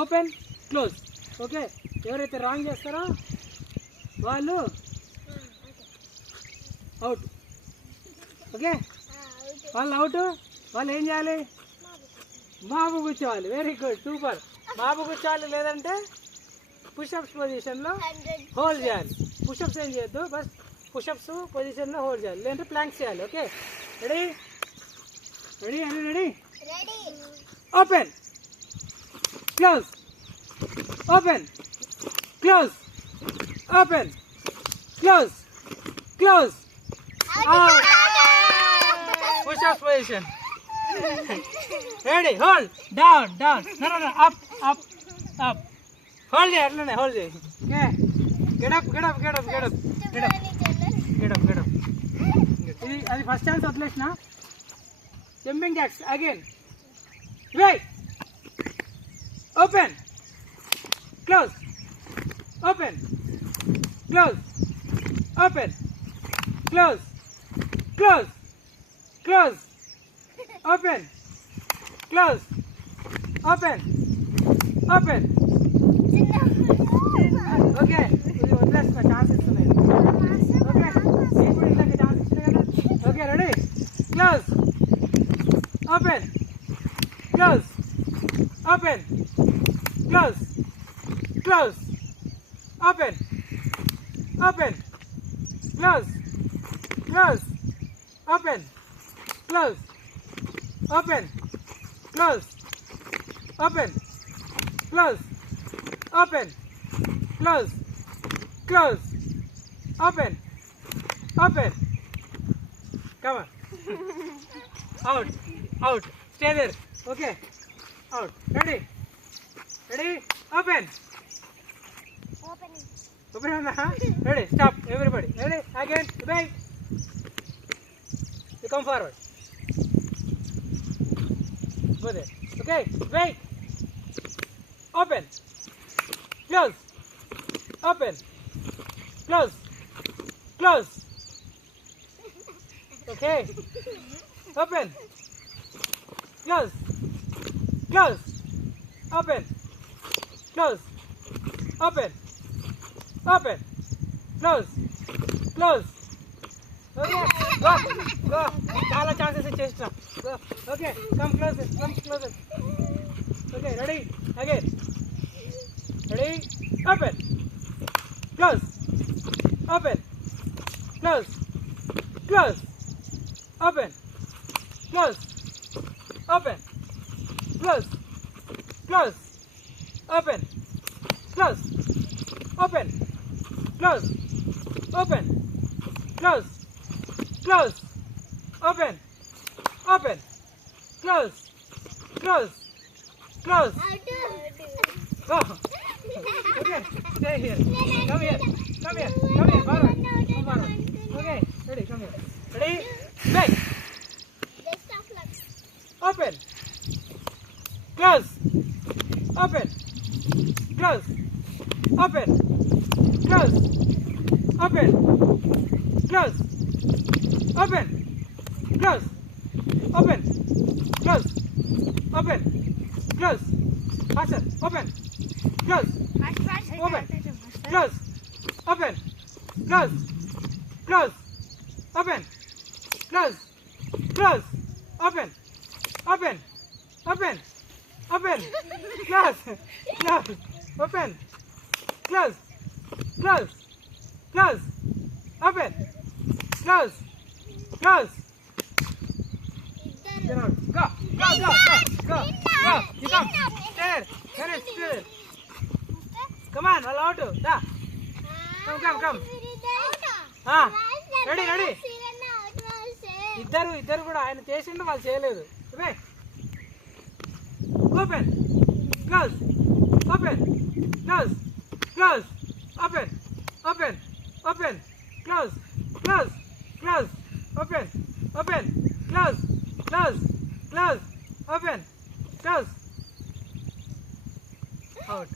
Open close. Okay, ఎవరైతే రాంగ్ చేస్తారో వాళ్ళు అవుట్. ఓకే, వాళ్ళు అవుట్. వాళ్ళు ఏం చేయాలి? మాపు కూర్చోవాలి. Very good, super. మాపు కూర్చోవాలి, లేదంటే పుషప్స్ పొజిషన్లో హోల్డ్ చేయాలి. పుషప్స్ ఏం చేయొద్దు, బస్ పుషప్స్ పొజిషన్లో హోల్డ్ చేయాలి, లేదంటే ప్లాంక్స్ చేయాలి. Okay, ready ready ready ready. Open close, open close, open close, close. Pushups position. Ready, hold, down down, up up up. Hold చేయి, అట్లనే హోల్డ్ చేయి. Okay, get up get up get up get up get up get up get up. ఇది అది first chance వదిలేసిన. Jumping jacks again. Wait, open close, open close, open close, close close, open close, open open. Okay, ఇది వదిలేస్తున్నా, ఛాన్స్ ఇస్తున్నాయి. ఓకే, ఇప్పుడు ఇందాక ఛాన్స్ ఇచ్చినాయి కదా. Okay, ready, close, open close, open close, close, open open close, close, open close, open close, open close, open close, close, open open. Come on, out out, stay there. Okay, out. Ready ready, open open ఉందా? Ready, stop everybody. Ready, again, wait, you come forward, go there. Okay, wait, open close, open close, close. Okay, open close, close, open close, open open close, close. Okay, go go. చాలా ఛాన్సెస్ ఇచ్చేస్తా. Go. Okay, come closer, come closer. Okay, ready, again. Ready, open close, open close, close, open close, open close, close, open close, open close, open close, close, open open close, close, close. Go. Okay, stay here. Come here, come here, come here. Forward, come forward. Okay, ready, come here. Ready, back. Open close, open close, open close, open close, open close, open close, open close, faster, open close, open close, open close, close, open close, close, open open open open close, close, open close, close, close, open close, close. Get out. Go, go, go, go, go, go. You come. Stare. Finish, stare. Come on, all out. Da. Come, come, come. Ready, ready. ఇద్దరు కూడా ఆయన చేసిండు, వాళ్ళు చేయలేదు. Open close, open close, close, open open open close, close, close, open open close, close, close, open close, out.